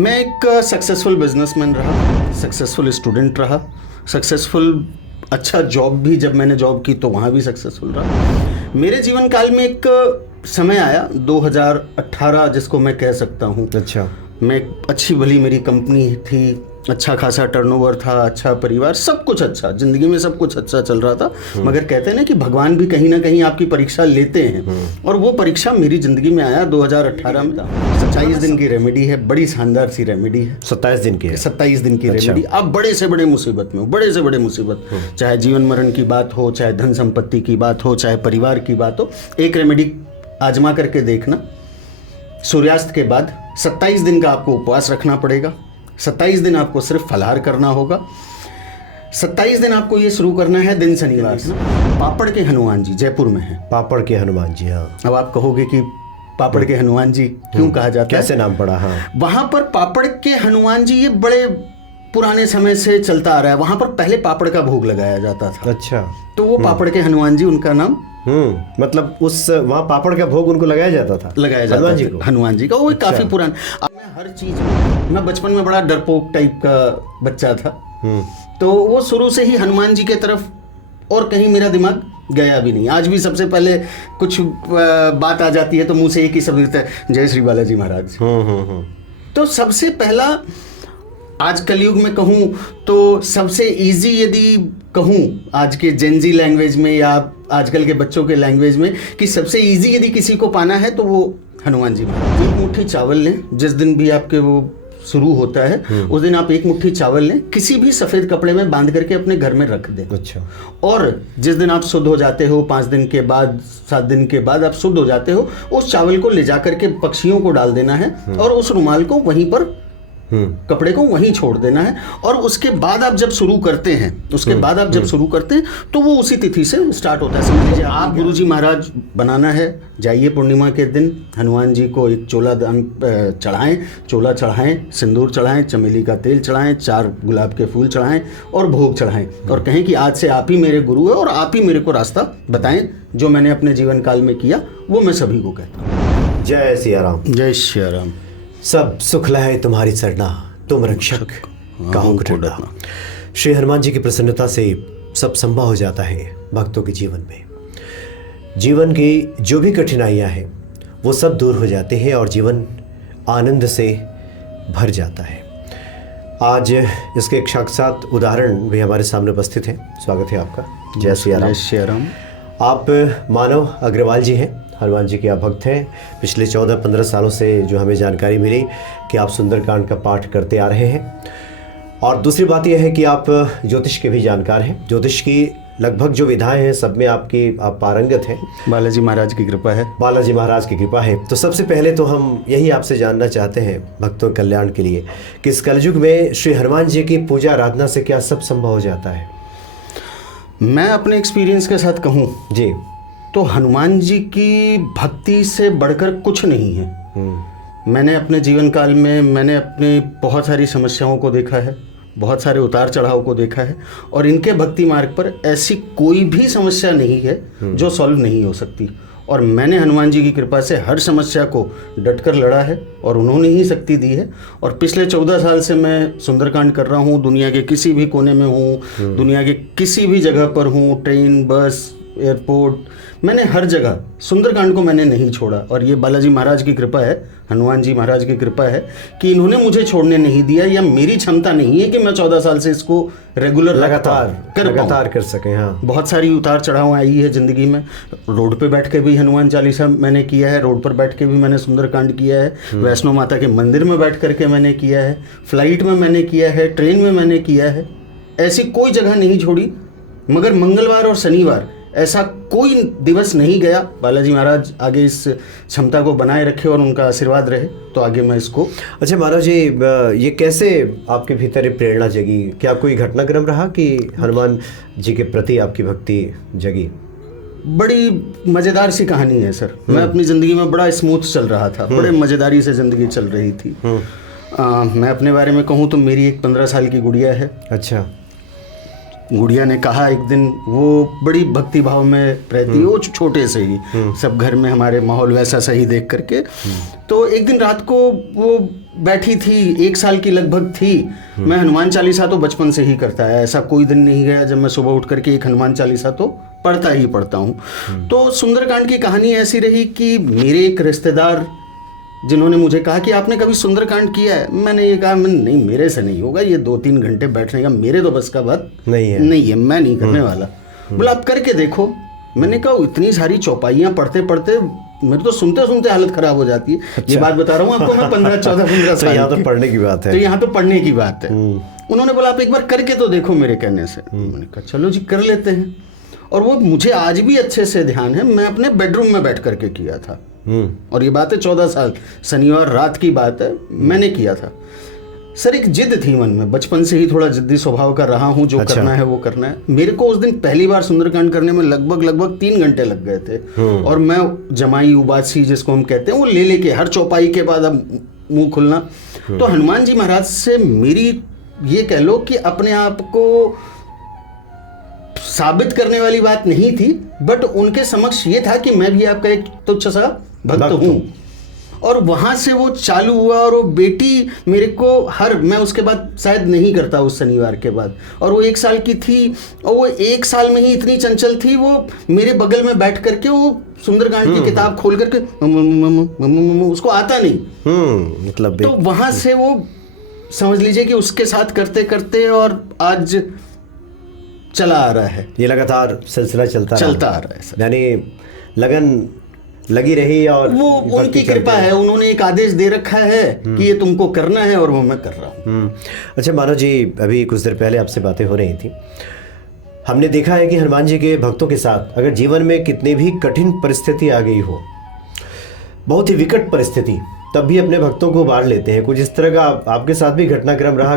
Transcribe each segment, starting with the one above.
मैं एक successful businessman रहा, सक्सेसफुल स्टूडेंट रहा, सक्सेसफुल अच्छा जॉब भी, जब मैंने जॉब की तो वहाँ भी सक्सेसफुल रहा। मेरे जीवन काल में एक समय आया 2018 जिसको मैं कह सकता हूँ। अच्छा। मैं अच्छी भली मेरी कंपनी थी, अच्छा खासा टर्नओवर था, अच्छा परिवार, सब कुछ अच्छा, जिंदगी में सब कुछ अच्छा चल रहा था। मगर कहते हैं ना कि भगवान भी कहीं ना कहीं आपकी परीक्षा लेते हैं, और वो परीक्षा मेरी जिंदगी में आया 2018 में। 27 दिन की रेमेडी है, बड़ी शानदार सी रेमेडी है। 27 दिन की है। 27 दिन की अच्छा। रेमेडी। आप बड़े से बड़े मुसीबत में हो, बड़े से बड़े मुसीबत, चाहे जीवन मरण की बात हो, चाहे धन संपत्ति की बात हो, चाहे परिवार की बात हो, एक रेमेडी आजमा करके देखना। सूर्यास्त के बाद 27 दिन का आपको उपवास रखना पड़ेगा। 27 दिन आपको सिर्फ फलाहार करना होगा। 27 दिन आपको ये शुरू करना है दिन शनिवार से। पापड़ के हनुमान जी जयपुर में है। पापड़ के हनुमान जी, हाँ। अब आप कहोगे कि पापड़ के हनुमान जी क्यों कहा जाता है, कैसे नाम पड़ा? हाँ, वहां पर पापड़ के हनुमान जी ये बड़े पुराने समय से चलता आ रहा है। वहां पर पहले पापड़ का भोग लगाया जाता था। अच्छा। तो वो पापड़ के हनुमान जी उनका नाम, मतलब उस वहाँ पापड़ का भोग उनको लगाया जाता था, लगाया जाता हनुमान जी था को। हनुमान जी का। वो अच्छा। काफी पुराना। अब मैं हर चीज, मैं बचपन में बड़ा डरपोक टाइप का बच्चा था, तो वो शुरू से ही हनुमान जी के तरफ, और कहीं मेरा दिमाग गया भी नहीं। आज भी सबसे पहले कुछ बात आ जाती है तो मुंह से एक ही शब्द निकलता है, जय श्री बालाजी महाराज। तो सबसे पहला, आज कलयुग में कहूँ तो सबसे इजी यदि कहूँ आज के जेनजी लैंग्वेज में या आजकल के बच्चों के लैंग्वेज में, कि सबसे इजी यदि किसी को पाना है तो वो हनुमान जी महाराज। एक मुट्ठी चावल लें, जिस दिन भी आपके वो शुरू होता है उस दिन आप एक मुट्ठी चावल लें, किसी भी सफ़ेद कपड़े में बांध करके अपने घर में रख दें। अच्छा। और जिस दिन आप शुद्ध हो जाते हो, 5 दिन के बाद, 7 दिन के बाद आप शुद्ध हो जाते हो, उस चावल को ले जा करके पक्षियों को डाल देना है, और उस रुमाल को वहीं पर, कपड़े को वहीं छोड़ देना है। और उसके बाद आप जब शुरू करते हैं, तो वो उसी तिथि से स्टार्ट होता है। समझ लीजिए आप गुरुजी महाराज बनाना है, जाइए पूर्णिमा के दिन हनुमान जी को एक चोला चढ़ाएं, चोला चढ़ाएं, सिंदूर चढ़ाएं, चमेली का तेल चढ़ाएं, 4 गुलाब के फूल चढ़ाएं और भोग चढ़ाएं, और कहें कि आज से आप ही मेरे गुरु है और आप ही मेरे को रास्ता बताएं। जो मैंने अपने जीवन काल में किया वो मैं सभी को कहता हूँ। जय सिया राम। जय सिया राम। सब सुख लहे तुम्हारी सरना, तुम रक्षक काहू को डरना। श्री हनुमान जी की प्रसन्नता से सब संभव हो जाता है भक्तों के जीवन में। जीवन की जो भी कठिनाइयाँ हैं वो सब दूर हो जाते हैं और जीवन आनंद से भर जाता है। आज इसके एक साक्षात उदाहरण भी हमारे सामने उपस्थित हैं। स्वागत है आपका। जय सिया राम। जय सिया राम। आप मानव अग्रवाल जी हैं, हनुमान जी के आप भक्त हैं। पिछले 14-15 सालों से जो हमें जानकारी मिली कि आप सुंदरकांड का पाठ करते आ रहे हैं, और दूसरी बात यह है कि आप ज्योतिष के भी जानकार हैं। ज्योतिष की लगभग जो विधाएं हैं सब में आप पारंगत हैं। बालाजी महाराज की कृपा है। बालाजी महाराज की कृपा है। तो सबसे पहले तो हम यही आपसे जानना चाहते हैं भक्तों के कल्याण के लिए कि इस कलयुग में श्री हनुमान जी की पूजा आराधना से क्या सब संभव हो जाता है? मैं अपने एक्सपीरियंस के साथ कहूँ जी, तो हनुमान जी की भक्ति से बढ़कर कुछ नहीं है। मैंने अपने जीवन काल में, मैंने अपनी बहुत सारी समस्याओं को देखा है, बहुत सारे उतार चढ़ाव को देखा है, और इनके भक्ति मार्ग पर ऐसी कोई भी समस्या नहीं है जो सॉल्व नहीं हो सकती। और मैंने हनुमान जी की कृपा से हर समस्या को डटकर लड़ा है, और उन्होंने ही शक्ति दी है। और पिछले 14 साल से मैं सुंदरकांड कर रहा हूँ। दुनिया के किसी भी कोने में हूँ, दुनिया के किसी भी जगह पर हूँ, ट्रेन, बस, एयरपोर्ट, मैंने हर जगह सुंदरकांड को मैंने नहीं छोड़ा। और ये बालाजी महाराज की कृपा है, हनुमान जी महाराज की कृपा है कि इन्होंने मुझे छोड़ने नहीं दिया, या मेरी क्षमता नहीं है कि मैं 14 साल से इसको रेगुलर लगातार कर सकें। हाँ, बहुत सारी उतार चढ़ाव आई है ज़िंदगी में। रोड पे बैठ के भी हनुमान चालीसा मैंने किया है, रोड पर बैठ के भी मैंने सुंदरकांड किया है, वैष्णो माता के मंदिर में बैठ करके मैंने किया है, फ्लाइट में मैंने किया है, ट्रेन में मैंने किया है। ऐसी कोई जगह नहीं छोड़ी। मगर मंगलवार और शनिवार ऐसा कोई दिवस नहीं गया। बालाजी महाराज आगे इस क्षमता को बनाए रखे और उनका आशीर्वाद रहे तो आगे मैं इसको। अच्छा महाराज जी, ये कैसे आपके भीतर ये प्रेरणा जगी? क्या कोई घटनाक्रम रहा कि हनुमान जी के प्रति आपकी भक्ति जगी? बड़ी मज़ेदार सी कहानी है सर। मैं अपनी ज़िंदगी में बड़ा स्मूथ चल रहा था, बड़े मज़ेदारी से ज़िंदगी चल रही थी। मैं अपने बारे में कहूँ तो मेरी एक 15 साल की गुड़िया है। अच्छा। गुड़िया ने कहा एक दिन, वो बड़ी भक्ति भाव में रहती है, वो छोटे से ही, सब घर में हमारे माहौल वैसा सही देख करके। तो एक दिन रात को वो बैठी थी, 1 साल की लगभग थी। मैं हनुमान चालीसा तो बचपन से ही करता है, ऐसा कोई दिन नहीं गया जब मैं सुबह उठ करके एक हनुमान चालीसा तो पढ़ता ही पढ़ता हूँ। तो सुंदरकांड की कहानी ऐसी रही कि मेरे एक रिश्तेदार जिन्होंने मुझे कहा कि आपने कभी सुंदरकांड किया है, मैंने ये कहा नहीं, मेरे से नहीं होगा, ये 2-3 घंटे बैठने का मेरे तो बस का बात नहीं है, मैं नहीं करने वाला। बोला आप करके देखो। मैंने कहा इतनी सारी चौपाइयाँ पढ़ते पढ़ते मेरे तो सुनते सुनते हालत खराब हो जाती है। अच्छा। ये बात बता रहा हूँ आपको, मैं 15 साल। यहाँ तो पढ़ने की बात है। तो यहाँ तो पढ़ने की बात है। उन्होंने बोला आप एक बार करके तो देखो मेरे कहने से। मैंने कहा चलो जी कर लेते हैं। और वो मुझे आज भी अच्छे से ध्यान है, मैं अपने बेडरूम में बैठ करके किया था। और ये बात है 14 साल, शनिवार रात की बात है, मैंने किया था। सर एक जिद थी मन में, बचपन से ही थोड़ा जिद्दी स्वभाव का रहा हूँ, जो अच्छा। करना है वो करना है। मेरे को उस दिन पहली बार सुंदरकांड करने में लगभग 3 घंटे लग गए थे। और मैं जमाई उबासी जिसको हम कहते हैं वो ले लेके हर चौपाई के बाद अब मुंह खुलना। तो हनुमान जी महाराज से मेरी ये कह लो कि अपने आप को साबित करने वाली बात नहीं थी, बट उनके समक्ष ये था कि मैं भी आपका एक तुच्छ सा भक्त हूँ। और वहाँ से वो चालू हुआ। और वो बेटी मेरे को मैं उसके बाद शायद नहीं करता उस शनिवार के बाद। और वो 1 साल की थी, और वो 1 साल में ही इतनी चंचल थी, वो मेरे बगल में बैठ करके वो सुंदरकांड की किताब खोल करके उसको आता नहीं, मतलब तो वहाँ से वो समझ लीजिए कि उसके साथ करते करते और आज चला आ रहा है। ये लगातार सिलसिला चलता आ रहा है सर। यानी लगन लगी रही और वो उनकी कृपा है। उन्होंने एक आदेश दे रखा है कि ये तुमको करना है और वो मैं कर रहा हूँ। अच्छा मानव जी, अभी कुछ देर पहले आपसे बातें हो रही थी। हमने देखा है कि हनुमान जी के भक्तों के साथ अगर जीवन में कितनी भी कठिन परिस्थिति आ गई हो, बहुत ही विकट परिस्थिति, तब भी अपने भक्तों को बाढ़ लेते हैं। कुछ इस तरह का आपके साथ भी घटनाक्रम रहा?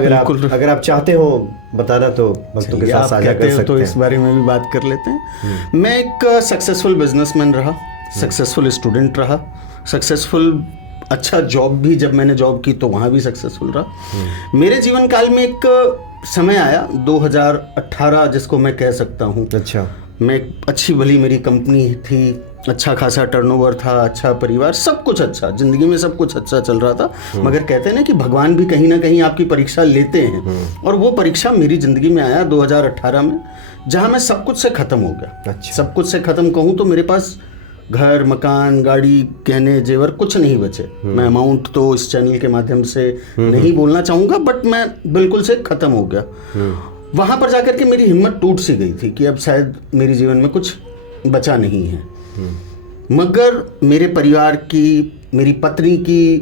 अगर आप चाहते हो बताना तो भक्तों के साथ साझा कर सकते हैं। तो इस बारे में भी बात कर लेते हैं। मैं एक सक्सेसफुल बिजनेसमैन रहा, सक्सेसफुल स्टूडेंट रहा, सक्सेसफुल अच्छा जॉब भी, जब मैंने जॉब की तो वहाँ भी सक्सेसफुल रहा। मेरे जीवन काल में एक समय आया 2018 जिसको मैं कह सकता हूँ। अच्छा। मैं अच्छी भली मेरी कंपनी थी, अच्छा खासा टर्नओवर था, अच्छा परिवार, सब कुछ अच्छा, जिंदगी में सब कुछ अच्छा चल रहा था। मगर कहते हैं ना कि भगवान भी कहीं ना कहीं आपकी परीक्षा लेते हैं। और वो परीक्षा मेरी जिंदगी में आया 2018 में, जहाँ मैं सब कुछ से ख़त्म हो गया। अच्छा। सब कुछ से ख़त्म कहूँ तो मेरे पास घर, मकान, गाड़ी, गहने, जेवर कुछ नहीं बचे। मैं अमाउंट तो इस चैनल के माध्यम से नहीं बोलना चाहूँगा, बट मैं बिल्कुल से ख़त्म हो गया। वहाँ पर जाकर के मेरी हिम्मत टूट सी गई थी कि अब शायद मेरे जीवन में कुछ बचा नहीं है। मगर मेरे परिवार की, मेरी पत्नी की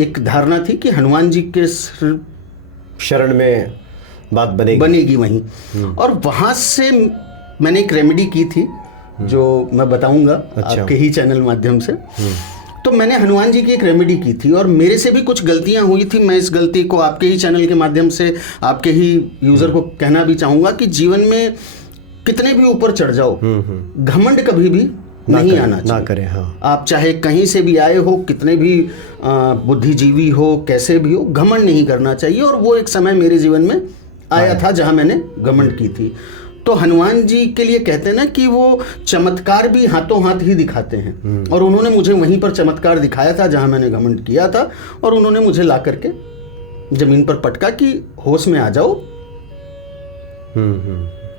एक धारणा थी कि हनुमान जी के शरण में बात बनेगी वहीं। और वहाँ से मैंने एक रेमेडी की थी जो मैं बताऊंगा आपके ही चैनल माध्यम से। तो मैंने हनुमान जी की एक रेमेडी की थी और मेरे से भी कुछ गलतियां हुई थी। मैं इस गलती को आपके ही चैनल के माध्यम से आपके ही यूज़र को कहना भी चाहूँगा कि जीवन में कितने भी ऊपर चढ़ जाओ, घमंड कभी भी नहीं आना चाहिए। ना करें। हाँ। आप चाहे कहीं से भी आए हो, कितने भी बुद्धिजीवी हो, कैसे भी हो, घमंड नहीं करना चाहिए। और वो एक समय मेरे जीवन में आया था जहाँ मैंने घमंड की थी। तो हनुमान जी के लिए कहते हैं ना कि वो चमत्कार भी हाथों हाथ ही दिखाते हैं। और उन्होंने मुझे वहीं पर चमत्कार दिखाया था जहाँ मैंने घमंड किया था। और उन्होंने मुझे ला करके जमीन पर पटका कि होश में आ जाओ।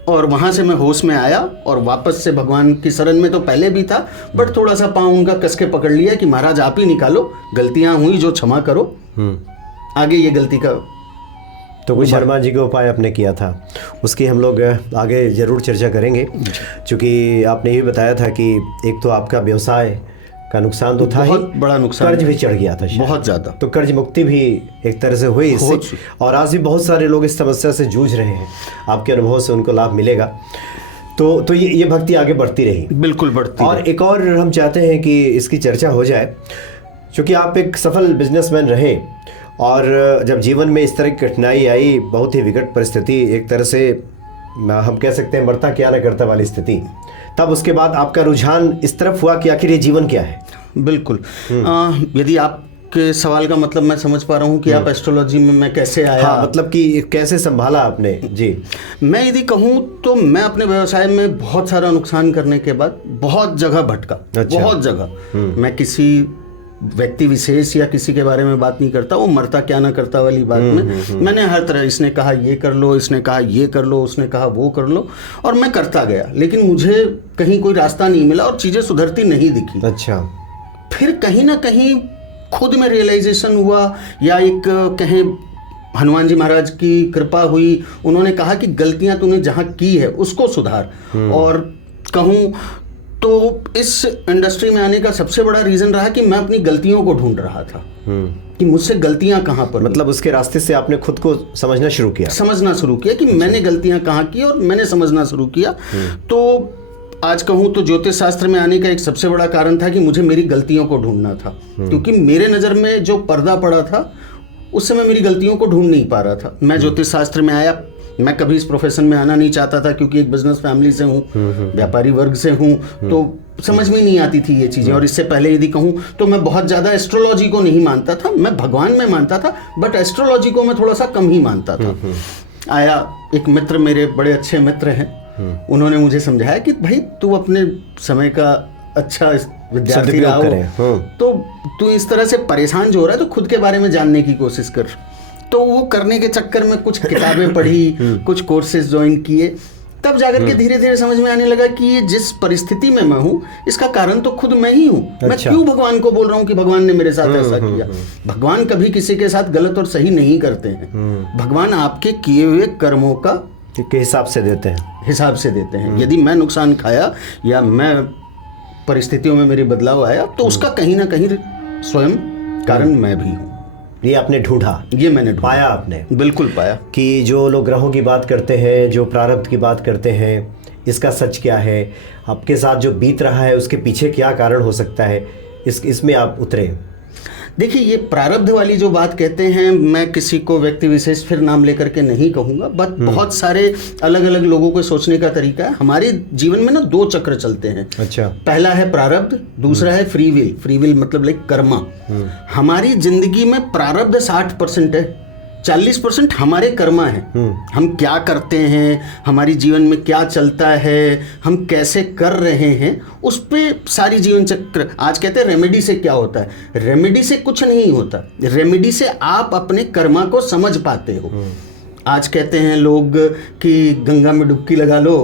और वहाँ से मैं होश में आया और वापस से भगवान की शरण में तो पहले भी था, बट थोड़ा सा पाँव उनका कस के पकड़ लिया कि महाराज आप ही निकालो, गलतियाँ हुई जो क्षमा करो, आगे ये गलती का। तो कुछ हनुमान जी के उपाय आपने किया था, उसकी हम लोग आगे ज़रूर चर्चा करेंगे। क्योंकि आपने ये बताया था कि एक तो आपका व्यवसाय का नुकसान तो था, बहुत बड़ा नुकसान, कर्ज भी चढ़ गया था बहुत ज़्यादा। तो कर्ज मुक्ति भी एक तरह से हुई इससे, और आज भी बहुत सारे लोग इस समस्या से जूझ रहे हैं। आपके अनुभव से उनको लाभ मिलेगा। तो ये भक्ति आगे बढ़ती रही, बिल्कुल बढ़ती। और एक और हम चाहते हैं कि इसकी चर्चा हो जाए, क्योंकि आप एक सफल बिजनेसमैन रहे और जब जीवन में इस तरह की कठिनाई आई, बहुत ही विकट परिस्थिति, एक तरह से हम कह सकते हैं मरता क्या न करता वाली स्थिति, तब उसके बाद आपका रुझान इस तरफ हुआ कि आखिर ये जीवन क्या है। बिल्कुल। यदि आप के सवाल का मतलब मैं समझ पा रहा हूँ कि आप एस्ट्रोलॉजी में मैं कैसे आया। हाँ, मतलब कि कैसे संभाला आपने जी। मैं यदि कहूँ तो मैं अपने व्यवसाय में बहुत सारा नुकसान करने के बाद बहुत जगह भटका। अच्छा। बहुत जगह। मैं किसी व्यक्ति विशेष या किसी के बारे में बात नहीं करता, वो मरता क्या ना करता वाली बात में मैंने हर तरह, इसने कहा ये कर लो, इसने कहा ये कर लो, उसने कहा वो कर लो, और मैं करता गया, लेकिन मुझे कहीं कोई रास्ता नहीं मिला और चीज़ें सुधरती नहीं दिखी। अच्छा। फिर कहीं ना कहीं खुद में रियलाइजेशन हुआ, या एक कहें हनुमान जी महाराज की कृपा हुई, उन्होंने कहा कि गलतियां तूने जहां की है उसको सुधार। और कहूँ तो इस इंडस्ट्री में आने का सबसे बड़ा रीजन रहा कि मैं अपनी गलतियों को ढूंढ रहा था कि मुझसे गलतियां कहां पर, मतलब उसके रास्ते से आपने खुद को समझना शुरू किया कि मैंने गलतियां कहां की, और मैंने समझना शुरू किया। तो आज कहूँ तो ज्योतिष शास्त्र में आने का एक सबसे बड़ा कारण था कि मुझे मेरी गलतियों को ढूंढना था, क्योंकि मेरे नज़र में जो पर्दा पड़ा था उस समय मेरी गलतियों को ढूंढ नहीं पा रहा था। मैं ज्योतिष शास्त्र में आया, मैं कभी इस प्रोफेशन में आना नहीं चाहता था, क्योंकि एक बिजनेस फैमिली से हूँ, व्यापारी वर्ग से हूँ, तो समझ में नहीं आती थी ये चीज़ें। और इससे पहले यदि कहूँ तो मैं बहुत ज़्यादा एस्ट्रोलॉजी को नहीं मानता था, मैं भगवान में मानता था, बट एस्ट्रोलॉजी को मैं थोड़ा सा कम ही मानता था। आया एक मित्र, मेरे बड़े अच्छे मित्र हैं, उन्होंने मुझे समझाया कि भाई तू अपने समय का अच्छा विद्यार्थी रहा हो, तो तू इस तरह से परेशान जो हो रहा है तो खुद के बारे में जानने की कोशिश कर। तो वो करने के चक्कर में कुछ किताबें पढ़ी, कुछ कोर्सेज ज्वाइन किए, तब जाकर के धीरे धीरे समझ में आने लगा कि ये जिस परिस्थिति में मैं हूँ इसका कारण तो खुद मैं ही हूँ। मैं क्यों भगवान को बोल रहा हूँ कि भगवान ने मेरे साथ ऐसा किया। भगवान कभी किसी के साथ गलत और सही नहीं करते हैं। भगवान आपके किए हुए कर्मों का के हिसाब से देते हैं। यदि मैं नुकसान खाया या मैं परिस्थितियों में मेरी बदलाव आया तो उसका कहीं ना कहीं स्वयं कारण मैं भी हूँ। ये आपने ढूंढा, ये मैंने पाया, आपने बिल्कुल पाया कि जो लोग ग्रहों की बात करते हैं, जो प्रारब्ध की बात करते हैं, इसका सच क्या है, आपके साथ जो बीत रहा है उसके पीछे क्या कारण हो सकता है, इसमें आप उतरे। देखिए, ये प्रारब्ध वाली जो बात कहते हैं, मैं किसी को व्यक्ति विशेष फिर नाम लेकर के नहीं कहूँगा, बट बहुत सारे अलग अलग लोगों के सोचने का तरीका है। हमारे जीवन में ना दो चक्र चलते हैं। अच्छा। पहला है प्रारब्ध, दूसरा है फ्री विल। फ्री विल मतलब लाइक कर्मा। हमारी जिंदगी में प्रारब्ध 60% है, 40% हमारे कर्मा है। हम क्या करते हैं, हमारी जीवन में क्या चलता है, हम कैसे कर रहे हैं, उस पे सारी जीवन चक्र। आज कहते हैं रेमेडी से क्या होता है, रेमेडी से कुछ नहीं होता, रेमेडी से आप अपने कर्मा को समझ पाते हो। आज कहते हैं लोग कि गंगा में डुबकी लगा लो,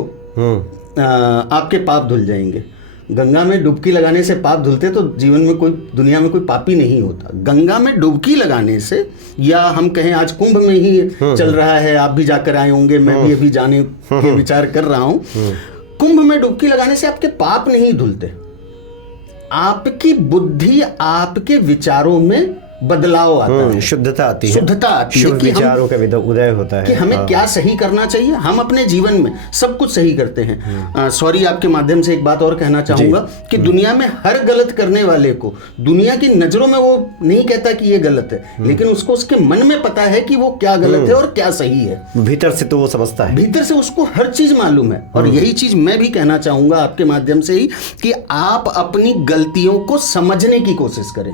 आपके पाप धुल जाएंगे। गंगा में डुबकी लगाने से पाप धुलते तो जीवन में कोई, दुनिया में कोई पापी नहीं होता। गंगा में डुबकी लगाने से, या हम कहें आज कुंभ में ही चल रहा है, आप भी जाकर आए होंगे, मैं भी अभी जाने के विचार कर रहा हूं। कुंभ में डुबकी लगाने से आपके पाप नहीं धुलते, आपकी बुद्धि, आपके विचारों में बदलाव आता है, शुद्धता आती है, शुद्ध विचारों का उदय होता है कि हमें क्या सही करना चाहिए। हम अपने जीवन में सब कुछ सही करते हैं। सॉरी, आपके माध्यम से एक बात और कहना चाहूंगा कि दुनिया में हर गलत करने वाले को दुनिया की नजरों में वो नहीं कहता कि ये गलत है, लेकिन उसको उसके मन में पता है कि वो क्या गलत है और क्या सही है। भीतर से तो वो समझता है, भीतर से उसको हर चीज मालूम है। और यही चीज मैं भी कहना चाहूंगा आपके माध्यम से ही कि आप अपनी गलतियों को समझने की कोशिश करें।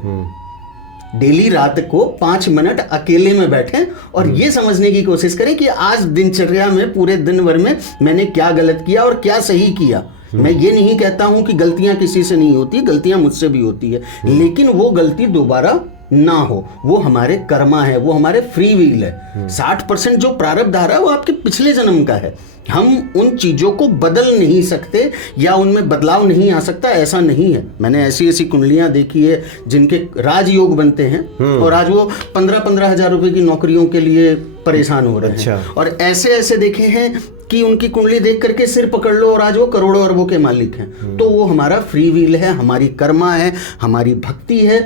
डेली रात को 5 मिनट अकेले में बैठें और ये समझने की कोशिश करें कि आज दिनचर्या में, पूरे दिन भर में मैंने क्या गलत किया और क्या सही किया। मैं ये नहीं कहता हूं कि गलतियां किसी से नहीं होती, गलतियां मुझसे भी होती है, लेकिन वो गलती दोबारा ना हो, वो हमारे कर्मा है, वो हमारे फ्री व्हील है। 60% जो प्रारब्ध आ रहा है वो आपके पिछले जन्म का है। हम उन चीजों को बदल नहीं सकते या उनमें बदलाव नहीं आ सकता, ऐसा नहीं है। मैंने ऐसी ऐसी कुंडलियां देखी है जिनके राजयोग बनते हैं और आज वो 15-15 हजार रुपए की नौकरियों के लिए परेशान हो रहे हैं। और ऐसे ऐसे देखे हैं कि उनकी कुंडली देख करके सिर पकड़ लो और आज वो करोड़ों अरबों के मालिक हैं। तो वो हमारा फ्री व्हील है, हमारी कर्मा है, हमारी भक्ति है।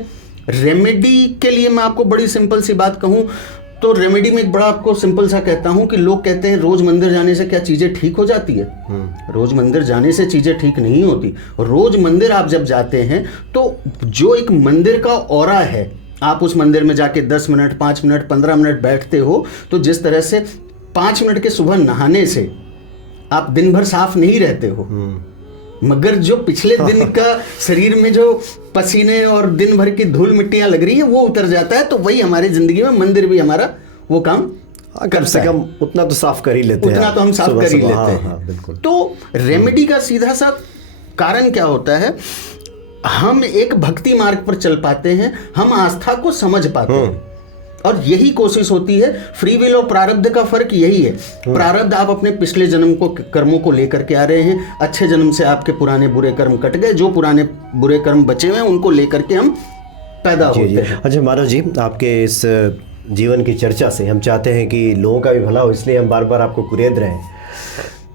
रेमेडी के लिए मैं आपको बड़ी सिंपल सी बात कहूं तो रेमेडी में एक बड़ा आपको सिंपल सा कहता हूं कि लोग कहते हैं रोज मंदिर जाने से क्या चीजें ठीक हो जाती है। रोज मंदिर जाने से चीजें ठीक नहीं होती। रोज मंदिर आप जब जाते हैं तो जो एक मंदिर का ऑरा है, आप उस मंदिर में जाके 10 मिनट, 5 मिनट, 15 मिनट बैठते हो, तो जिस तरह से 5 मिनट के सुबह नहाने से आप दिन भर साफ नहीं रहते हो, मगर जो पिछले दिन का शरीर में जो पसीने और दिन भर की धूल मिट्टियां लग रही है वो उतर जाता है, तो वही हमारी जिंदगी में मंदिर भी हमारा वो काम कम से कम उतना तो साफ कर ही लेते हैं, उतना तो हम साफ कर ही लेते हैं। हाँ, बिल्कुल। तो रेमेडी का सीधा सा कारण क्या होता है, हम एक भक्ति मार्ग पर चल पाते हैं, हम आस्था को समझ पाते हैं, और यही कोशिश होती है। फ्री विल और प्रारब्ध का फर्क यही है। प्रारब्ध आप अपने पिछले जन्म को कर्मों को लेकर के आ रहे हैं, अच्छे जन्म से आपके पुराने बुरे कर्म कट गए, जो पुराने बुरे कर्म बचे हुए हैं उनको लेकर के हम पैदा होते हैं। अच्छा माधव जी, आपके इस जीवन की चर्चा से हम चाहते हैं कि लोगों का भी भला हो, इसलिए हम बार बार आपको कुरेद रहे हैं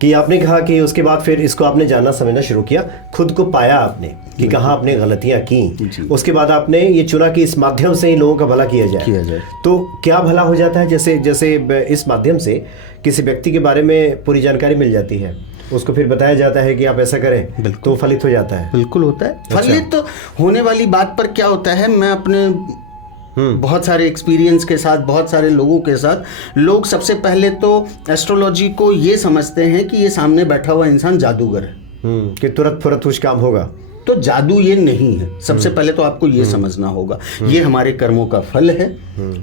कि आपने कहा कि उसके बाद फिर इसको आपने जानना समझना शुरू किया, खुद को पाया आपने कि कहाँ आपने गलतियाँ की, उसके बाद आपने ये चुना कि इस माध्यम से ही लोगों का भला किया जाए। तो क्या भला हो जाता है? जैसे जैसे इस माध्यम से किसी व्यक्ति के बारे में पूरी जानकारी मिल जाती है, उसको फिर बताया जाता है कि आप ऐसा करें, तो फलित हो जाता है। बिल्कुल होता है। फलित तो होने वाली बात पर क्या होता है, मैं अपने बहुत सारे एक्सपीरियंस के साथ, बहुत सारे लोगों के साथ, लोग सबसे पहले तो एस्ट्रोलॉजी को ये समझते हैं कि ये सामने बैठा हुआ इंसान जादूगर है, कि तुरंत फुरत कुछ काम होगा। तो जादू ये नहीं है। सबसे पहले तो आपको ये समझना होगा, ये हमारे कर्मों का फल है,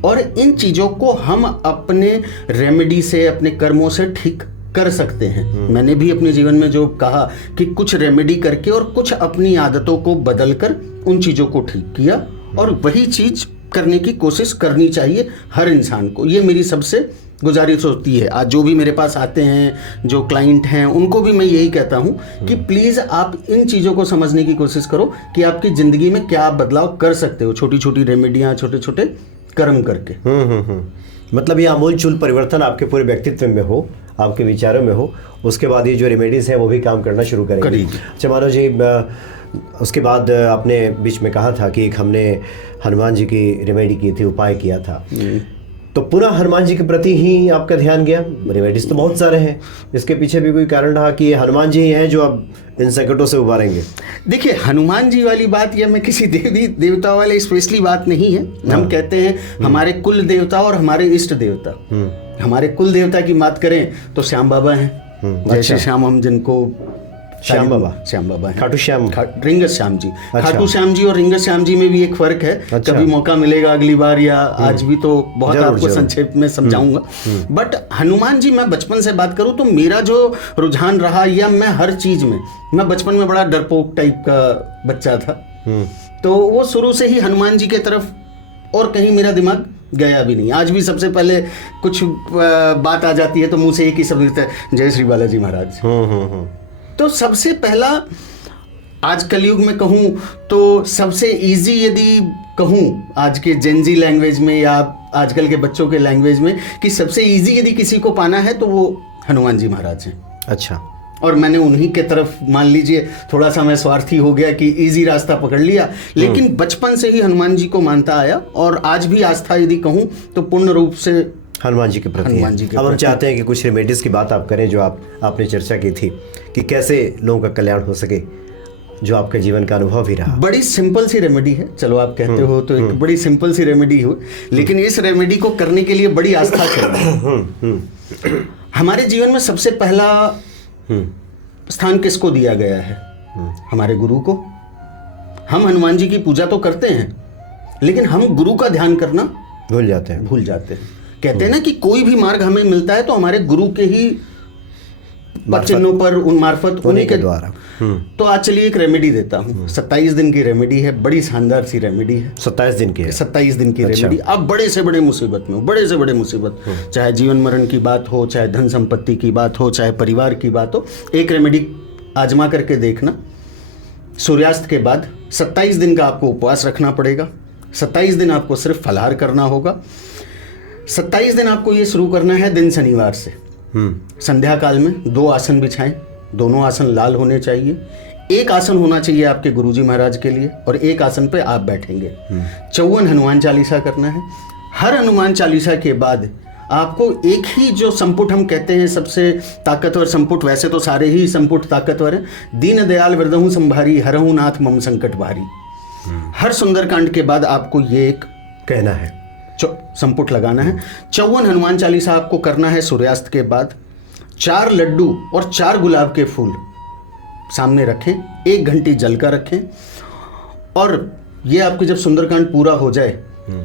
और इन चीजों को हम अपने रेमेडी से, अपने कर्मों से ठीक कर सकते हैं। मैंने भी अपने जीवन में जो कहा कि कुछ रेमेडी करके और कुछ अपनी आदतों को बदलकर उन चीजों को ठीक किया, और वही चीज करने की कोशिश करनी चाहिए हर इंसान को। ये मेरी सबसे गुजारिश होती है। आज जो भी मेरे पास आते हैं, जो क्लाइंट हैं, उनको भी मैं यही कहता हूं कि प्लीज़ आप इन चीज़ों को समझने की कोशिश करो कि आपकी ज़िंदगी में क्या आप बदलाव कर सकते हो, छोटी छोटी रेमेडियाँ, छोटे छोटे कर्म करके। मतलब ये आमूल-चूल परिवर्तन आपके पूरे व्यक्तित्व में हो, आपके विचारों में हो, उसके बाद ये जो रेमेडीज़ हैं वो भी काम करना शुरू करेंगे। अच्छा माधव जी, उसके बाद आपने बीच में कहा था कि एक हमने हनुमान जी की रेमेडी की थी, उपाय किया था, तो पुनः हनुमान जी के प्रति ही आपका ध्यान गया? रेमेडीज तो बहुत सारे हैं, इसके पीछे भी कोई कारण रहा कि हनुमान जी ही हैं जो अब इन संकटों से उबारेंगे? देखिए, हनुमान जी वाली बात या मैं किसी देवी देवता वाले स्पेशली बात नहीं है। हम कहते हैं हमारे कुल देवता और हमारे इष्ट देवता। हमारे कुल देवता की बात करें तो श्याम बाबा हैं, जय श्री श्याम, हम जिनको श्याम बाबा हैं, खाटू श्याम, रिंगस श्याम जी। खाटू श्याम जी और रिंगस श्याम जी में भी एक फर्क है। कभी मौका मिलेगा अगली बार, या आज भी तो बहुत आपको संक्षेप में समझाऊंगा। बट हनुमान जी, मैं बचपन से बात करूं तो मेरा जो रुझान रहा, या मैं हर चीज में, मैं बचपन में बड़ा डरपोक टाइप का बच्चा था, तो वो शुरू से ही हनुमान जी के तरफ, और कहीं मेरा दिमाग गया भी नहीं। आज भी सबसे पहले कुछ बात आ जाती है तो मुंह से एक ही शब्द निकलता है, जय श्री बालाजी महाराज। तो सबसे पहला, आज कलयुग में कहूँ तो सबसे इजी यदि कहूँ आज के जेनजी लैंग्वेज में या आजकल के बच्चों के लैंग्वेज में, कि सबसे इजी यदि किसी को पाना है तो वो हनुमान जी महाराज हैं। अच्छा। और मैंने उन्हीं के तरफ, मान लीजिए थोड़ा सा मैं स्वार्थी हो गया कि इजी रास्ता पकड़ लिया, लेकिन बचपन से ही हनुमान जी को मानता आया, और आज भी आस्था यदि कहूँ तो पूर्ण रूप से हनुमान जी के प्रति। अब हम चाहते हैं कि कुछ रेमेडीज़ की बात आप करें जो आपने चर्चा की थी कि कैसे लोगों का कल्याण हो सके, जो आपके जीवन का अनुभव भी रहा। बड़ी सिंपल सी रेमेडी है, चलो आप कहते हो तो एक बड़ी सिंपल सी रेमेडी हो, लेकिन इस रेमेडी को करने के लिए बड़ी आस्था चाहिए। हमारे जीवन में सबसे पहला स्थान किसको दिया गया है? हमारे गुरु को। हम हनुमान जी की पूजा तो करते हैं, लेकिन हम गुरु का ध्यान करना भूल जाते हैं। कहते हैं ना कि कोई भी मार्ग हमें मिलता है तो हमारे गुरु के ही चिन्हों पर, उन मार्फत, उन्हीं के द्वारा। तो आज चलिए एक रेमेडी देता हूँ। 27 दिन की रेमेडी है, बड़ी शानदार सी रेमेडी है। 27 दिन की है? 27 दिन की रेमेडी। आप बड़े से बड़े मुसीबत में हो, बड़े से बड़े मुसीबत, चाहे जीवन मरण की बात हो, चाहे धन संपत्ति की बात हो, चाहे परिवार की बात हो, एक रेमेडी आजमा करके देखना। सूर्यास्त के बाद 27 दिन का आपको उपवास रखना पड़ेगा। 27 दिन आपको सिर्फ फलाहार करना होगा। 27 दिन आपको ये शुरू करना है दिन शनिवार से। संध्या काल में 2 आसन बिछाएं, दोनों आसन लाल होने चाहिए। एक आसन होना चाहिए आपके गुरुजी महाराज के लिए, और एक आसन पे आप बैठेंगे। 54 हनुमान चालीसा करना है। हर हनुमान चालीसा के बाद आपको एक ही, जो संपुट हम कहते हैं सबसे ताकतवर संपुट, वैसे तो सारे ही संपुट ताकतवर हैं, दीन दयाल वरदहु संभारी, हरहु नाथ मम संकट भारी। हर सुंदरकांड के बाद आपको ये एक कहना है, संपुट लगाना है। 54 हनुमान चालीसा आपको करना है सूर्यास्त के बाद। 4 लड्डू और 4 गुलाब के फूल सामने रखें, 1 घंटी जल का रखें, और ये आपके जब सुंदरकांड पूरा हो जाए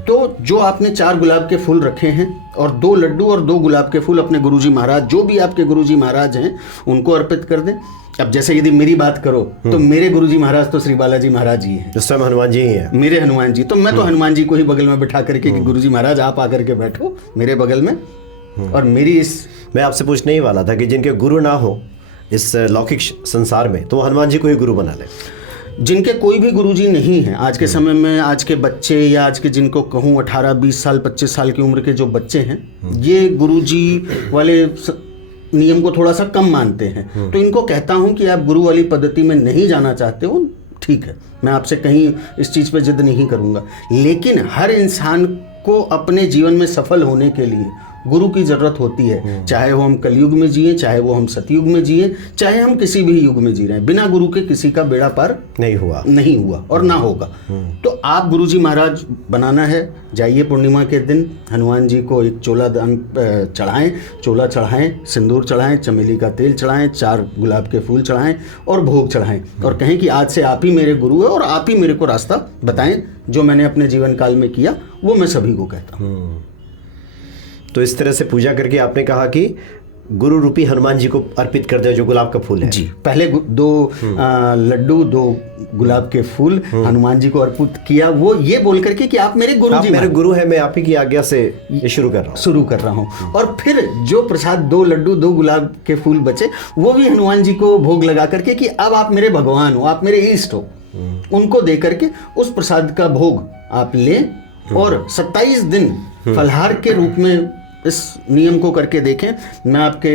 तो जो आपने 4 गुलाब के फूल रखे हैं और 2 लड्डू और 2 गुलाब के फूल अपने गुरुजी महाराज, जो भी आपके गुरुजी महाराज हैं, उनको अर्पित कर दें। अब जैसे यदि मेरी बात करो तो मेरे गुरुजी महाराज तो श्री बालाजी महाराज जी हैं, इस समय हनुमान जी ही हैं, मेरे हनुमान जी। तो मैं तो हनुमान जी को ही बगल में बैठा करके कि गुरुजी महाराज आप आकर के बैठो मेरे बगल में, और मेरी इस, मैं आपसे पूछने ही वाला था कि जिनके गुरु ना हो इस लौकिक संसार में तो वो हनुमान जी को ही गुरु बना ले। जिनके कोई भी गुरुजी नहीं है आज के समय में, आज के बच्चे या आज के जिनको कहूँ 18, 20 साल, 25 साल की उम्र के जो बच्चे हैं, ये गुरुजी वाले नियम को थोड़ा सा कम मानते हैं। तो इनको कहता हूँ कि आप गुरु वाली पद्धति में नहीं जाना चाहते हो, ठीक है, मैं आपसे कहीं इस चीज़ पे जिद नहीं करूँगा, लेकिन हर इंसान को अपने जीवन में सफल होने के लिए गुरु की जरूरत होती है। चाहे वो हम कलयुग में जिए, चाहे वो हम सतयुग में जिए, चाहे हम किसी भी युग में जी रहे हैं, बिना गुरु के किसी का बेड़ा पार नहीं हुआ और ना होगा। तो आप गुरुजी महाराज बनाना है, जाइए पूर्णिमा के दिन हनुमान जी को एक चोला दान चढ़ाएं, चोला चढ़ाएं, सिंदूर चढ़ाएं, चमेली का तेल चढ़ाएं, 4 गुलाब के फूल चढ़ाएं और भोग चढ़ाएं, और कहें कि आज से आप ही मेरे गुरु है और आप ही मेरे को रास्ता बताएं, जो मैंने अपने जीवन काल में किया वो मैं सभी को कहता हूँ। तो इस तरह से पूजा करके आपने कहा कि गुरु रूपी हनुमान जी को अर्पित कर दो, जो गुलाब का फूल है। जी, पहले 2 लड्डू, 2 गुलाब के फूल हनुमान जी को अर्पित किया, वो ये बोल करके कि आप मेरे गुरु जी, मेरे गुरु है, मैं आप ही की आज्ञा से ये शुरू कर रहा हूँ। और फिर जो प्रसाद 2 लड्डू 2 गुलाब के फूल बचे, वो भी हनुमान जी को भोग लगा करके कि अब आप मेरे भगवान हो, आप मेरे इष्ट हो, उनको दे करके उस प्रसाद का भोग आप लें, और 27 दिन फलहार के रूप में इस नियम को करके देखें। मैं आपके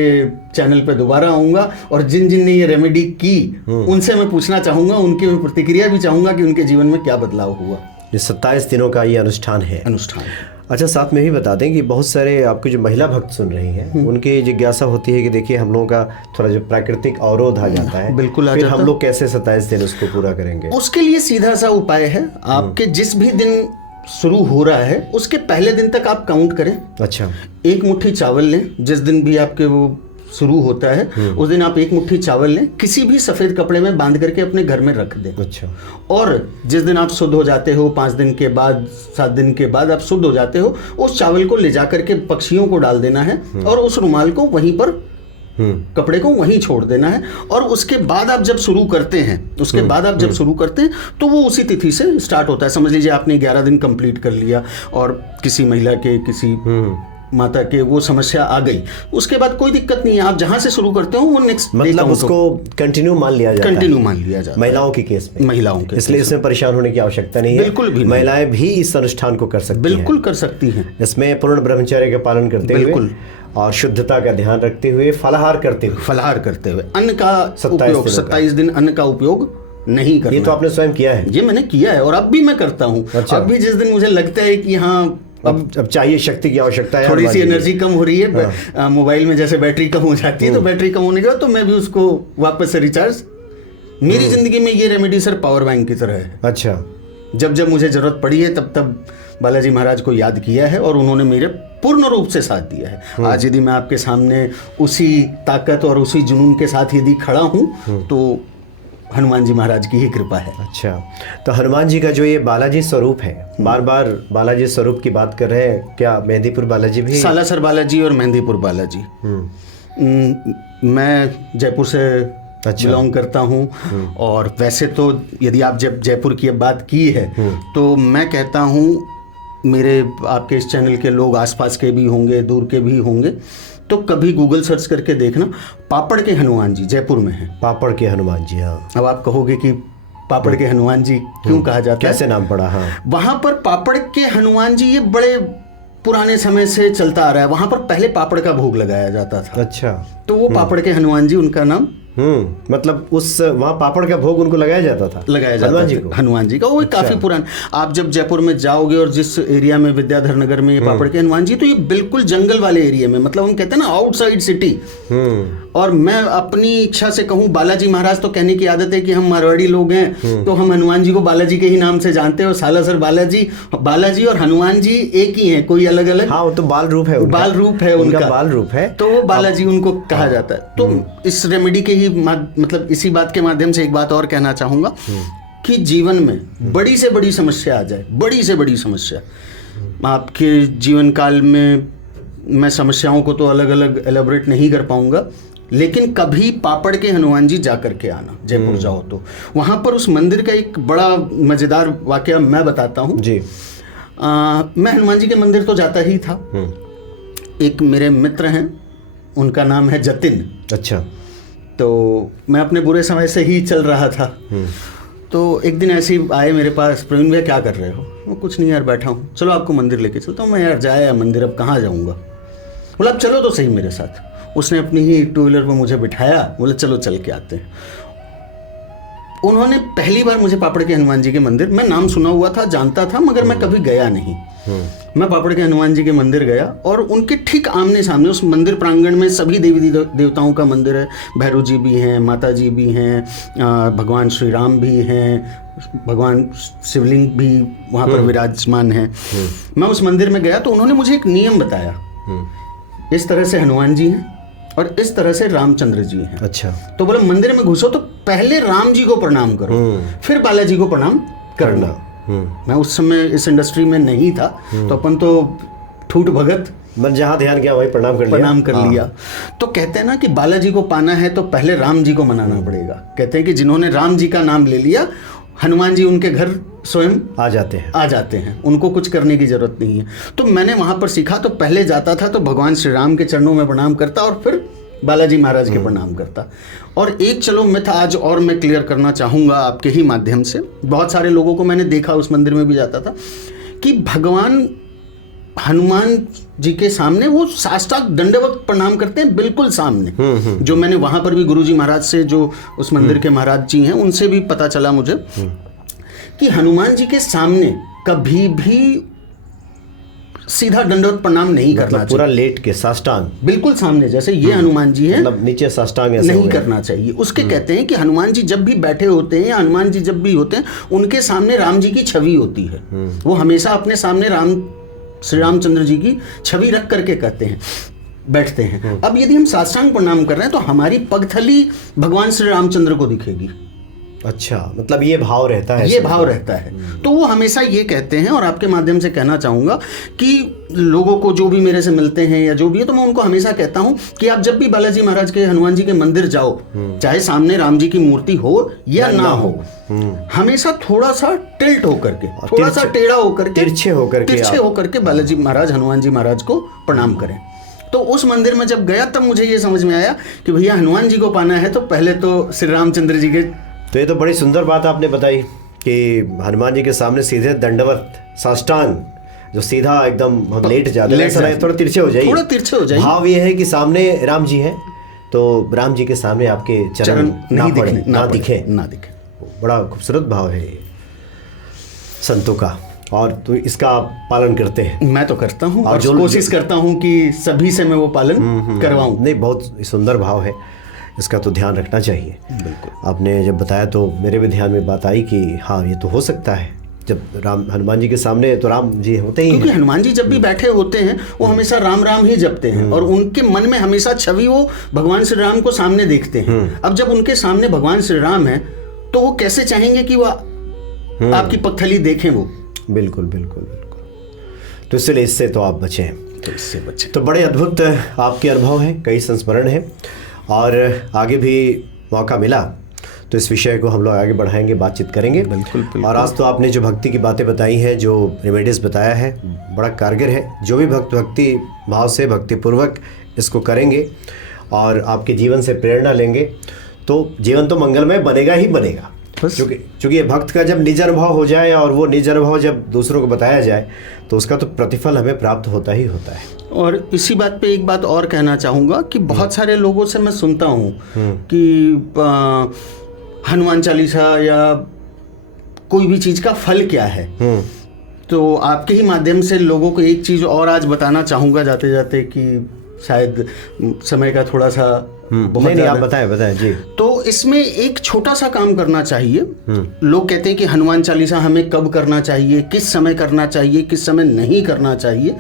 चैनल पे दोबारा आऊंगा और जिन जिन ने ये रेमेडी की उनसे मैं पूछना चाहूंगा, उनकी मैं प्रतिक्रिया भी चाहूंगा कि उनके जीवन में क्या बदलाव हुआ। ये 27 दिनों का ये अनुष्ठान है। अच्छा, साथ में भी बता दें कि बहुत सारे आपके जो महिला भक्त सुन रही हैं उनकी जिज्ञासा होती है कि देखिए हम लोगों का थोड़ा जो प्राकृतिक अवरोध आ जाता है, बिल्कुल फिर हम लोग कैसे 27 दिन उसको पूरा करेंगे। उसके लिए सीधा सा उपाय है, आपके जिस भी दिन शुरू हो रहा है उसके पहले दिन तक आप काउंट करें। अच्छा, 1 मुट्ठी चावल लें, जिस दिन भी आपके वो शुरू होता है उस दिन आप 1 मुट्ठी चावल लें, किसी भी सफ़ेद कपड़े में बांध करके अपने घर में रख दें। अच्छा, और जिस दिन आप शुद्ध हो जाते हो, 5 दिन के बाद, 7 दिन के बाद आप शुद्ध हो जाते हो, उस चावल को ले जा करके पक्षियों को डाल देना है और उस रुमाल को वहीं पर, कपड़े को वहीं छोड़ देना है। और उसके बाद आप जब शुरू करते हैं, तो वो उसी तिथि से स्टार्ट होता है। समझ लीजिए आपने 11 दिन कंप्लीट कर लिया और किसी महिला के, किसी माता के वो समस्या आ गई, उसके बाद कोई दिक्कत नहीं है, आप जहां से शुरू करते हो वो नेक्स्ट, मतलब उसको कंटिन्यू मान लिया जाता है महिलाओं के केस में, इसलिए इसमें परेशान होने की आवश्यकता नहीं है। बिल्कुल भी, महिलाएं भी इस अनुष्ठान को कर सकती हैं, बिल्कुल कर सकती हैं। इसमें पूर्ण ब्रह्मचर्य का पालन करते हुए और शुद्धता का ध्यान रखते हुए, फलाहार करते हुए अन्न का उपयोग, 27 दिन अन्न का उपयोग नहीं करना। ये तो आपने स्वयं किया है? ये मैंने किया है और अब भी मैं करता हूँ। अब भी जिस दिन मुझे लगता है कि हाँ अब चाहिए, शक्ति की आवश्यकता है, थोड़ी सी एनर्जी कम हो रही है, मोबाइल में जैसे बैटरी कम हो जाती है, तो बैटरी कम होने के बाद तो मैं भी उसको वापस से रिचार्ज, मेरी जिंदगी में ये रेमेडी सर पावर बैंक की तरह है। अच्छा, जब मुझे जरूरत पड़ी है तब बालाजी महाराज को याद किया है और उन्होंने मेरे पूर्ण रूप से साथ दिया है। आज यदि मैं आपके सामने उसी ताकत और उसी जुनून के साथ यदि खड़ा हूँ तो हनुमान जी महाराज की ही कृपा है। अच्छा, तो हनुमान जी का जो ये बालाजी स्वरूप है, बार बार बालाजी स्वरूप की बात कर रहे हैं, क्या मेहंदीपुर बालाजी भी? सालासर बालाजी और मेहंदीपुर बालाजी। मैं जयपुर से बिलोंग करता हूँ और वैसे तो यदि आप जब जयपुर की बात की है तो मैं कहता हूँ, मेरे आपके इस चैनल के लोग आसपास के भी होंगे, दूर के भी होंगे, तो कभी गूगल सर्च करके देखना, पापड़ के हनुमान जी जयपुर में है। पापड़ के हनुमान जी, हाँ। अब आप कहोगे कि पापड़ के हनुमान जी क्यों कहा जाता है, कैसे नाम पड़ा? हाँ, वहाँ पर पापड़ के हनुमान जी ये बड़े पुराने समय से चलता आ रहा है। वहाँ पर पहले पापड़ का भोग लगाया जाता था। अच्छा, तो वो पापड़ के हनुमान जी उनका नाम। मतलब उस वहाँ पापड़ का भोग उनको लगाया जाता था हनुमान जी का। वो काफी पुराना, आप जब जयपुर में जाओगे और जिस एरिया में विद्याधर नगर में ये पापड़ के हनुमान जी, तो ये बिल्कुल जंगल वाले एरिया में, मतलब हम कहते हैं ना आउटसाइड सिटी। और मैं अपनी इच्छा से कहूँ, बालाजी महाराज तो कहने की आदत है कि हम मारवाड़ी लोग हैं तो हम हनुमान जी को बालाजी के ही नाम से जानते हैं, और सालासर बालाजी और हनुमान जी एक ही हैं, कोई अलग अलग। हाँ, वो तो बाल रूप है उनका, तो वो बालाजी उनको कहा जाता है। तो इस रेमेडी के ही मतलब इसी बात के माध्यम से एक बात और कहना चाहूँगा कि जीवन में बड़ी से बड़ी समस्या आ जाए, बड़ी से बड़ी समस्या, आपके जीवन काल में मैं समस्याओं को तो अलग अलग एलेबोरेट नहीं कर पाऊँगा, लेकिन कभी पापड़ के हनुमान जी जा कर के आना, जयपुर जाओ तो वहाँ पर उस मंदिर का एक बड़ा मज़ेदार वाक़या मैं बताता हूँ जी। मैं हनुमान जी के मंदिर तो जाता ही था। एक मेरे मित्र हैं, उनका नाम है जतिन। अच्छा। तो मैं अपने बुरे समय से ही चल रहा था। तो एक दिन ऐसे ही आए मेरे पास, प्रवीण भैया क्या कर रहे हो? वो कुछ नहीं यार, बैठा हूँ, चलो आपको मंदिर लेके चलता हूँ। मैं यार जाया मंदिर, अब कहाँ जाऊँगा? बोला अब चलो तो सही मेरे साथ। उसने अपनी ही टू व्हीलर पर मुझे बिठाया, बोले चलो चल के आते हैं। उन्होंने पहली बार मुझे पापड़ के हनुमान जी के मंदिर, मैं नाम सुना हुआ था, जानता था, मगर मैं कभी गया नहीं। मैं पापड़ के हनुमान जी के मंदिर गया और उनके ठीक आमने सामने उस मंदिर प्रांगण में सभी देवी देवताओं का मंदिर है। भैरव जी भी हैं, माता जी भी हैं, भगवान श्री राम भी हैं, भगवान शिवलिंग भी वहाँ पर विराजमान है। मैं उस मंदिर में गया तो उन्होंने मुझे एक नियम बताया, इस तरह से हनुमान जी हैं और इस तरह से रामचंद्र जी हैं। अच्छा। तो बोले मंदिर में घुसो तो पहले राम जी को प्रणाम करो, फिर बालाजी को प्रणाम करना। मैं उस समय इस इंडस्ट्री में नहीं था, तो अपन तो ठूठ भगत, मन जहाँ ध्यान गया वही प्रणाम कर लिया। तो कहते हैं ना कि बालाजी को पाना है तो पहले राम जी को मनाना पड़ेगा। कहते हैं कि जिन्होंने राम जी का नाम ले लिया, हनुमान जी उनके घर स्वयं आ जाते हैं, उनको कुछ करने की जरूरत नहीं है। तो मैंने वहाँ पर सीखा, तो पहले जाता था तो भगवान श्री राम के चरणों में प्रणाम करता और फिर बालाजी महाराज के प्रणाम करता। और एक चलो मिथ आज और मैं क्लियर करना चाहूँगा आपके ही माध्यम से, बहुत सारे लोगों को मैंने देखा, उस मंदिर में भी जाता था, कि भगवान हनुमान जी के सामने वो साष्टांग दंडवत प्रणाम करते हैं, बिल्कुल सामने। जो मैंने वहाँ पर भी गुरुजी महाराज से, जो उस मंदिर के महाराज जी हैं, उनसे भी पता चला मुझे कि हनुमान जी के सामने कभी भी सीधा दंडवत प्रणाम नहीं करना चाहिए। पूरा लेट के साष्टांग बिल्कुल सामने, जैसे ये हनुमान जी हैं, मतलब नीचे साष्टांग ऐसे नहीं करना चाहिए। उसके कहते हैं कि हनुमान जी जब भी बैठे होते हैं या हनुमान जी जब भी होते हैं, उनके सामने राम जी की छवि होती है। वो हमेशा अपने सामने श्री रामचंद्र जी की छवि रख करके कहते हैं, बैठते हैं। अब यदि हम साष्टांग प्रणाम कर रहे हैं तो हमारी पगथली भगवान श्री रामचंद्र को दिखेगी। अच्छा, मतलब ये भाव रहता है, ये भाव रहता है। तो वो हमेशा ये कहते हैं, और आपके माध्यम से कहना चाहूँगा कि लोगों को जो भी मेरे से मिलते हैं या जो भी है, तो मैं उनको हमेशा कहता हूँ कि आप जब भी बालाजी महाराज के, हनुमान जी के मंदिर जाओ, चाहे सामने राम जी की मूर्ति हो या ना हो, हमेशा थोड़ा सा टिल्ट होकर के, थोड़ा सा टेढ़ा होकर के, तिरछे होकर के बालाजी महाराज, हनुमान जी महाराज को प्रणाम करें। तो उस मंदिर में जब गया तब मुझे ये समझ में आया कि भैया हनुमान जी को पाना है तो पहले तो श्री रामचंद्र जी के। तो ये तो बड़ी सुंदर बात आपने बताई कि हनुमान जी के सामने सीधे दंडवत साष्टांग, जो सीधा एकदम हम लेट जाते हैं, थोड़ा तिरछे हो जाइए। भाव ये है कि सामने राम जी हैं, तो राम जी के सामने आपके चरण ना दिखे। बड़ा खूबसूरत भाव है संतों का, और तो इसका पालन करते हैं। मैं तो करता हूँ और कोशिश करता हूँ कि सभी से मैं वो पालन करवाऊँ। नहीं, बहुत सुंदर भाव है, इसका तो ध्यान रखना चाहिए। बिल्कुल। आपने जब बताया तो मेरे भी ध्यान में बात आई कि हाँ, ये तो हो सकता है, जब हनुमान जी के सामने तो राम जी होते ही, क्योंकि हनुमान जी जब भी बैठे होते हैं वो हमेशा राम राम ही जपते हैं और उनके मन में हमेशा छवि वो भगवान श्री राम को सामने देखते हैं। अब जब उनके सामने भगवान श्री राम है तो वो कैसे चाहेंगे कि वह आपकी पगथली देखें वो। बिल्कुल बिल्कुल बिल्कुल। तो इसलिए इससे तो आप बचें, तो बड़े अद्भुत आपके अनुभव हैं, कई संस्मरण हैं, और आगे भी मौका मिला तो इस विषय को हम लोग आगे बढ़ाएंगे, बातचीत करेंगे। बिल्कुल। और आज तो आपने जो भक्ति की बातें बताई हैं, जो रेमेडीज बताया है, बड़ा कारगर है। जो भी भक्ति भाव से, भक्तिपूर्वक इसको करेंगे और आपके जीवन से प्रेरणा लेंगे तो जीवन तो मंगलमय बनेगा ही बनेगा। क्योंकि ये भक्त का जब निज अनुभव हो जाए और वो निज अनुभव जब दूसरों को बताया जाए तो उसका तो प्रतिफल हमें प्राप्त होता ही होता है। और इसी बात पे एक बात और कहना चाहूँगा कि बहुत सारे लोगों से मैं सुनता हूँ कि हनुमान चालीसा या कोई भी चीज़ का फल क्या है। तो आपके ही माध्यम से लोगों को एक चीज़ और आज बताना चाहूँगा जाते जाते, कि शायद समय का थोड़ा सा नहीं, आप बताएं जी। तो इसमें एक छोटा सा काम करना चाहिए। लोग कहते हैं कि हनुमान चालीसा हमें कब करना चाहिए, किस समय करना चाहिए, किस समय नहीं करना चाहिए।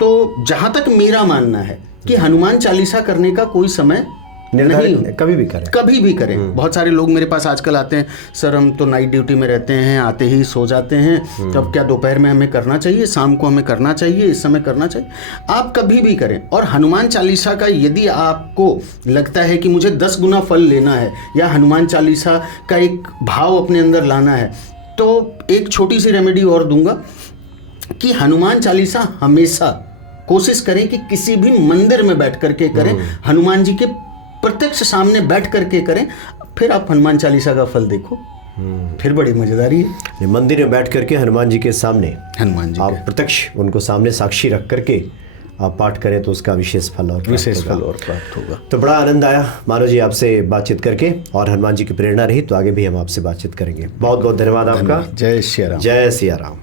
तो जहाँ तक मेरा मानना है कि हनुमान चालीसा करने का कोई समय निर्धारित कभी भी करें, कभी भी करें। बहुत सारे लोग मेरे पास आजकल आते हैं, सर हम तो नाइट ड्यूटी में रहते हैं, आते ही सो जाते हैं, तब क्या दोपहर में हमें करना चाहिए, शाम को हमें करना चाहिए, इस समय करना चाहिए? आप कभी भी करें। और हनुमान चालीसा का यदि आपको लगता है कि मुझे 10 गुना फल लेना है या हनुमान चालीसा का एक भाव अपने अंदर लाना है, तो एक छोटी सी रेमेडी और दूंगा कि हनुमान चालीसा हमेशा कोशिश करें कि किसी भी मंदिर में बैठ करके करें, हनुमान जी के प्रत्यक्ष सामने बैठ करके करें, फिर आप हनुमान चालीसा का फल देखो, फिर बड़ी मजेदारी है। मंदिर में बैठ करके हनुमान जी के सामने हनुमान जी आप प्रत्यक्ष उनको सामने साक्षी रख करके आप पाठ करें तो उसका विशेष फल और प्राप्त होगा। तो बड़ा आनंद आया मानव जी आपसे बातचीत करके, और हनुमान जी की प्रेरणा रही तो आगे भी हम आपसे बातचीत करेंगे। बहुत बहुत धन्यवाद आपका। जय श्री राम। जय सिया राम।